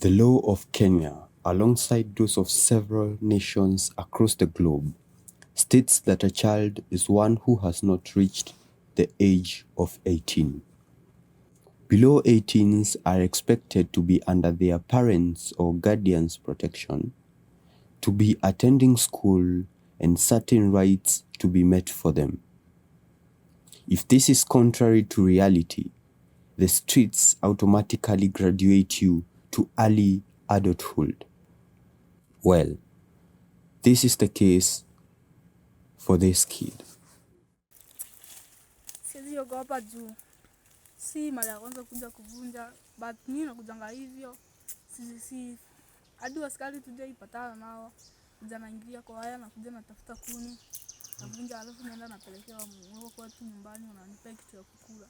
The law of Kenya, alongside those of several nations across the globe, states that a child is one who has not reached the age of 18. Below 18s are expected to be under their parents' or guardians' protection, to be attending school, and certain rights to be met for them. If this is contrary to reality, the streets automatically graduate you to early adulthood. Well, this is the case for this kid. Siwezi ogopa juu si mara ya kwanza kuja kuvunja, but mimi nakujanga hivyo. Si hadi askari tuje ipatana nao, kuja naingia kwa haya na kuja natafuta kuni, navunja alafu naenda napelekea mwangu kwa tu nyumbani, unanipa kitu ya kukula.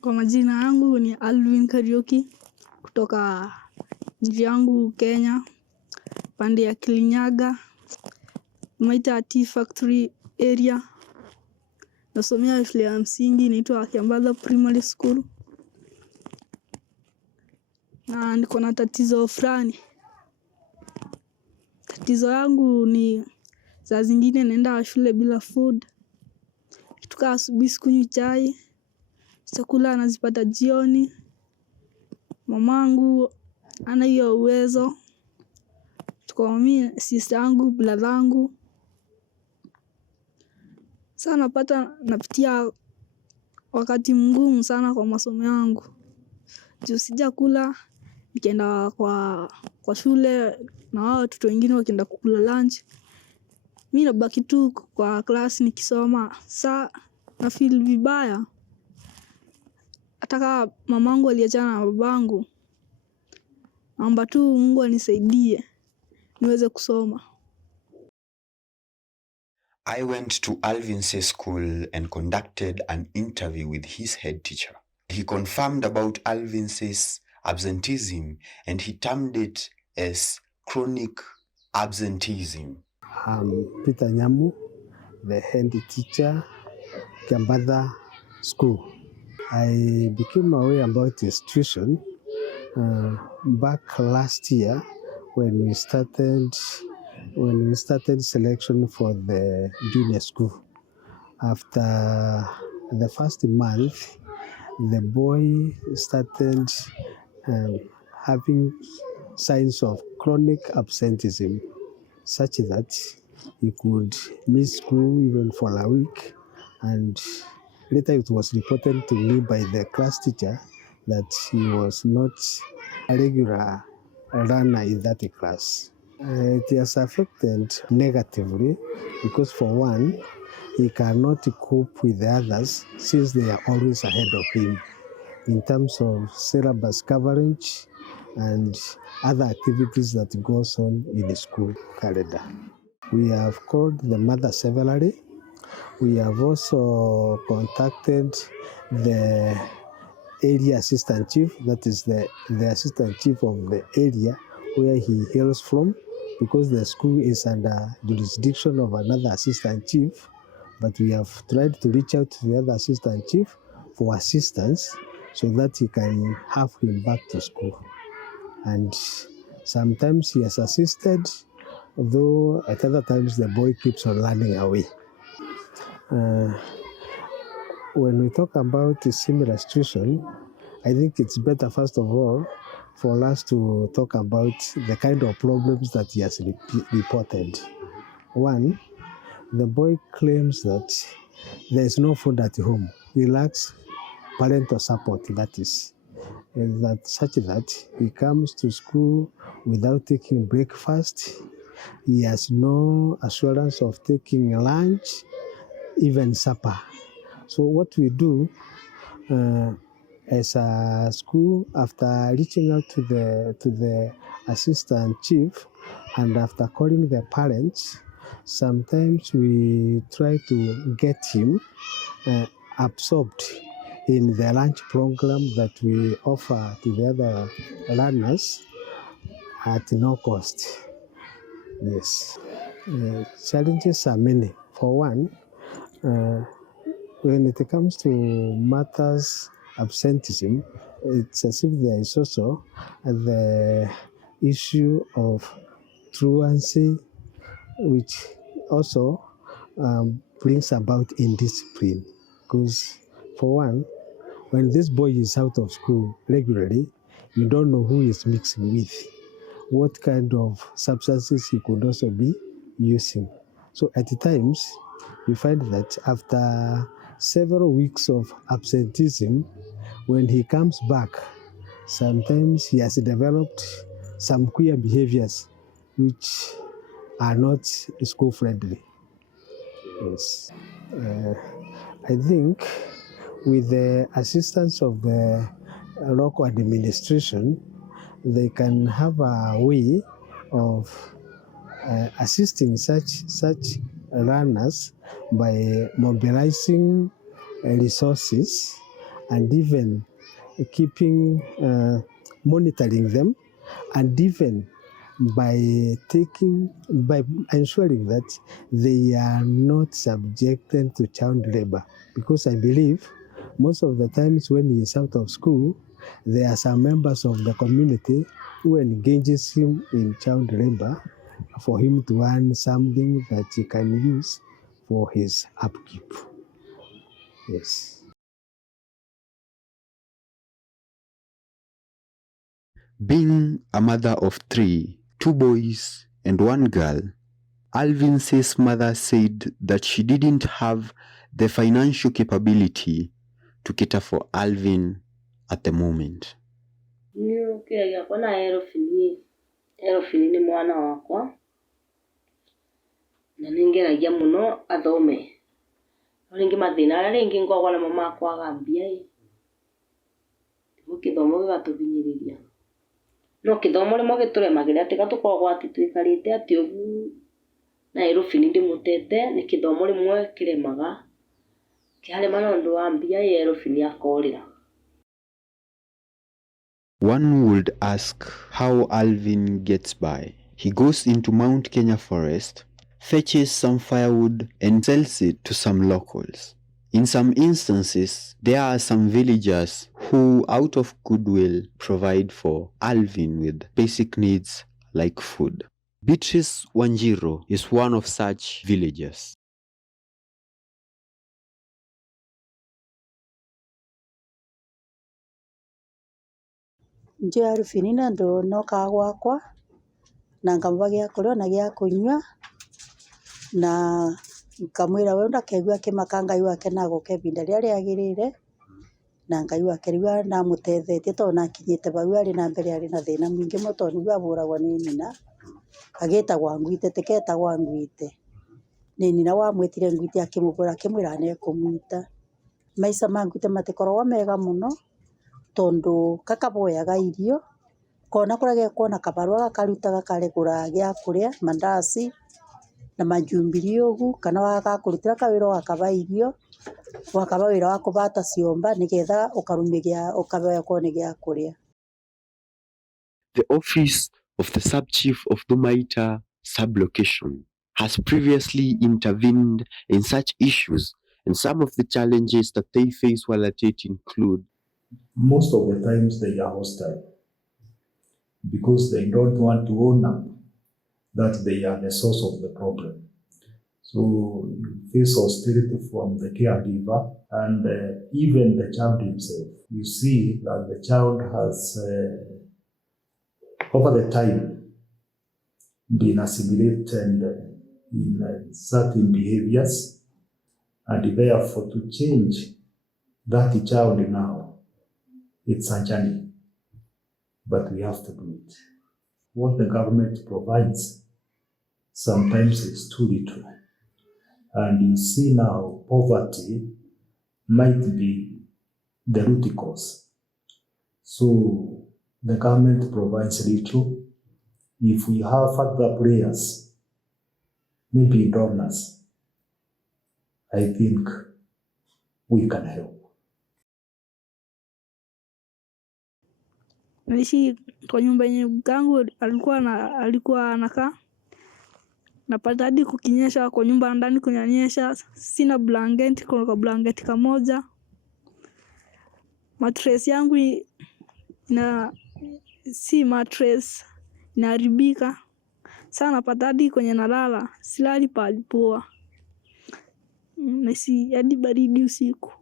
Kwa majina yangu ni Alvin Kariuki kutoka nchi yangu Kenya, pande ya Kirinyaga, Ngwite Tea Factory area. Nasomea shule ya msingi inaitwa Kiambaza Primary School. Na niko na tatizo fulani. Tatizo yangu ni saa zingine naenda shule bila food. Kutoka asubuhi sikunywi chai. Chakula nazipata jioni. Mamangu hana hiyo uwezo. Tuko mimi, sister yangu, brother yangu. Sasa napitia wakati mgumu sana kwa masomo yangu. Juu sijakula, nikienda kwa shule na hao watoto wengine wakienda kukula lunch. Mimi nabaki tu kwa class nikisoma. Sasa na feel vibaya. Hata kama mamangu aliachana na babangu, naomba tu Mungu anisaidie niweze kusoma. I went to Alvin's school and conducted an interview with his head teacher. He confirmed about Alvin's absenteeism and he termed it as chronic absenteeism. I'm Peter Nyamu, the head teacher, Kiambaza School. I became aware about the situation back last year when we started selection for the junior school. After the first month, the boy started having signs of chronic absenteeism, such that he could miss school even for a week, and later it was reported to me by the class teacher that he was not a regular learner in that class. It has affected negatively because, for one, he cannot cope with the others since they are always ahead of him in terms of syllabus coverage and other activities that goes on in the school calendar. We have called the mother severally. We have also contacted the area assistant chief, that is the assistant chief of the area where he hails from, because the school is under jurisdiction of another assistant chief, but we have tried to reach out to the other assistant chief for assistance so that he can have him back to school. And sometimes he has assisted, though at other times the boy keeps on running away. When we talk about a similar situation, I think it's better, first of all, for us to talk about the kind of problems that he has reported. One, the boy claims that there is no food at home. He lacks parental support, that is, such that he comes to school without taking breakfast. He has no assurance of taking lunch, even supper. So what we do as a school, after reaching out to the assistant chief and after calling the parents, sometimes we try to get him absorbed in the lunch program that we offer to the other learners at no cost. Yes. Challenges are many. For one, when it comes to matters absenteeism, it's as if there is also the issue of truancy, which also brings about indiscipline. Because for one, when this boy is out of school regularly, you don't know who he's mixing with, what kind of substances he could also be using. So at times, you find that after several weeks of absenteeism, when he comes back, sometimes he has developed some queer behaviors which are not school friendly. Yes. I think with the assistance of the local administration, they can have a way of assisting such runners by mobilizing resources and even keeping monitoring them, and even by ensuring that they are not subjected to child labor. Because I believe most of the times when he is out of school, there are some members of the community who engages him in child labor for him to earn something that he can use for his upkeep. Yes. Being a mother of 3, 2 boys and 1 girl, Alvin says mother said that she didn't have the financial capability to cater for Alvin at the moment. Alvin ni mwana wakwa na ningeragia muno athome ringi mathina aria ringi ngoragwo na mama akwaga mbia gukithomo gigatubinyiriria no kithomo rimwe gituremagira ati gatukoragwo ati twikarite ati ugu na Alvin ndimutete ni kithomo rimwe kiremaga kiarema na ndu wa mbia Alvin akorira. One would ask how Alvin gets by. He goes into Mount Kenya forest, fetches some firewood and sells it to some locals. In some instances, there are some villagers who, out of goodwill, provide for Alvin with basic needs like food. Beatrice Wanjiro is one of such villagers. Njoya Alvin na ndoka gwakwa na nkamuha gya kuria na gya kunywa na nkamwira we ndakaigua akimaka Ngai wake nagoka ibinda riria riagirire na Ngai wake riu namutethetie tondu nakinyite vau ari na mbere ari na thina mwingi muno tondu riu avuragwo ni nyina agitagwa Ngwite tiketagwa Ngwite ni nyina wamwitire Ngwite akimuvura akimwira nekumwita. Maica ma Ngwite matikoragwo mega muno tondu kakavoyaga irio kona kuria gekuona kavarua gakaruta gakaregura gya kuria mandaci na majumbiri ugu kana wagakurutira kawira gakava irio wakava wira wa kuvata ciomba nigetha ukarumigia ukavea kone gya kuria. The office of the sub-chief of Ngwite sub-location has previously intervened in such issues, and some of the challenges that they face while at it include: most of the times they are hostile because they don't want to own up that they are the source of the problem. So you face hostility from the caregiver and even the child himself. You see that the child has, over the time, been assimilated in certain behaviors, and therefore to change that child now, it's a journey, but we have to do it. What the government provides sometimes is too little. And you see now poverty might be the root cause. So the government provides little. If we have other players, maybe donors, I think we can help. Naishi kwa nyumba yenye babangu alikuwa anakaa napata hadi kukinyesha kwa nyumba ndani kunyanyesha, sina blanketi, kwa blanketi kamoja. Mattress yangu si mattress, inaharibika. Sasa napata hadi kwenye nalala, silali pahali poa. Nahisi hadi baridi usiku.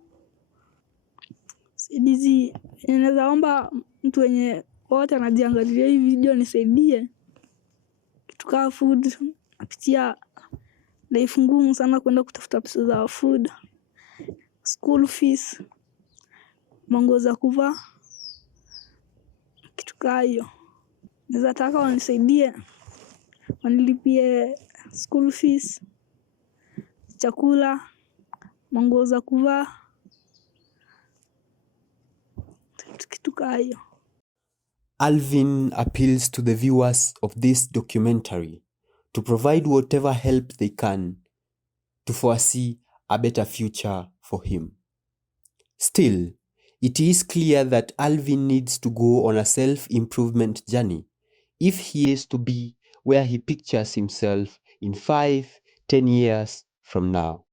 Saidizi, naweza omba mtu wenye wote anajiangalilia hii video nisaidie. Kitu kama food, napitia life ngumu sana kwenda kutafuta pesa za food, school fees, manguo za kuvaa, kitu kama hiyo. Naweza taka wanisaidie, wanilipie school fees, chakula, manguo za kuvaa, kitu kama hiyo. Alvin appeals to the viewers of this documentary to provide whatever help they can to foresee a better future for him. Still, it is clear that Alvin needs to go on a self-improvement journey if he is to be where he pictures himself in 5-10 years from now.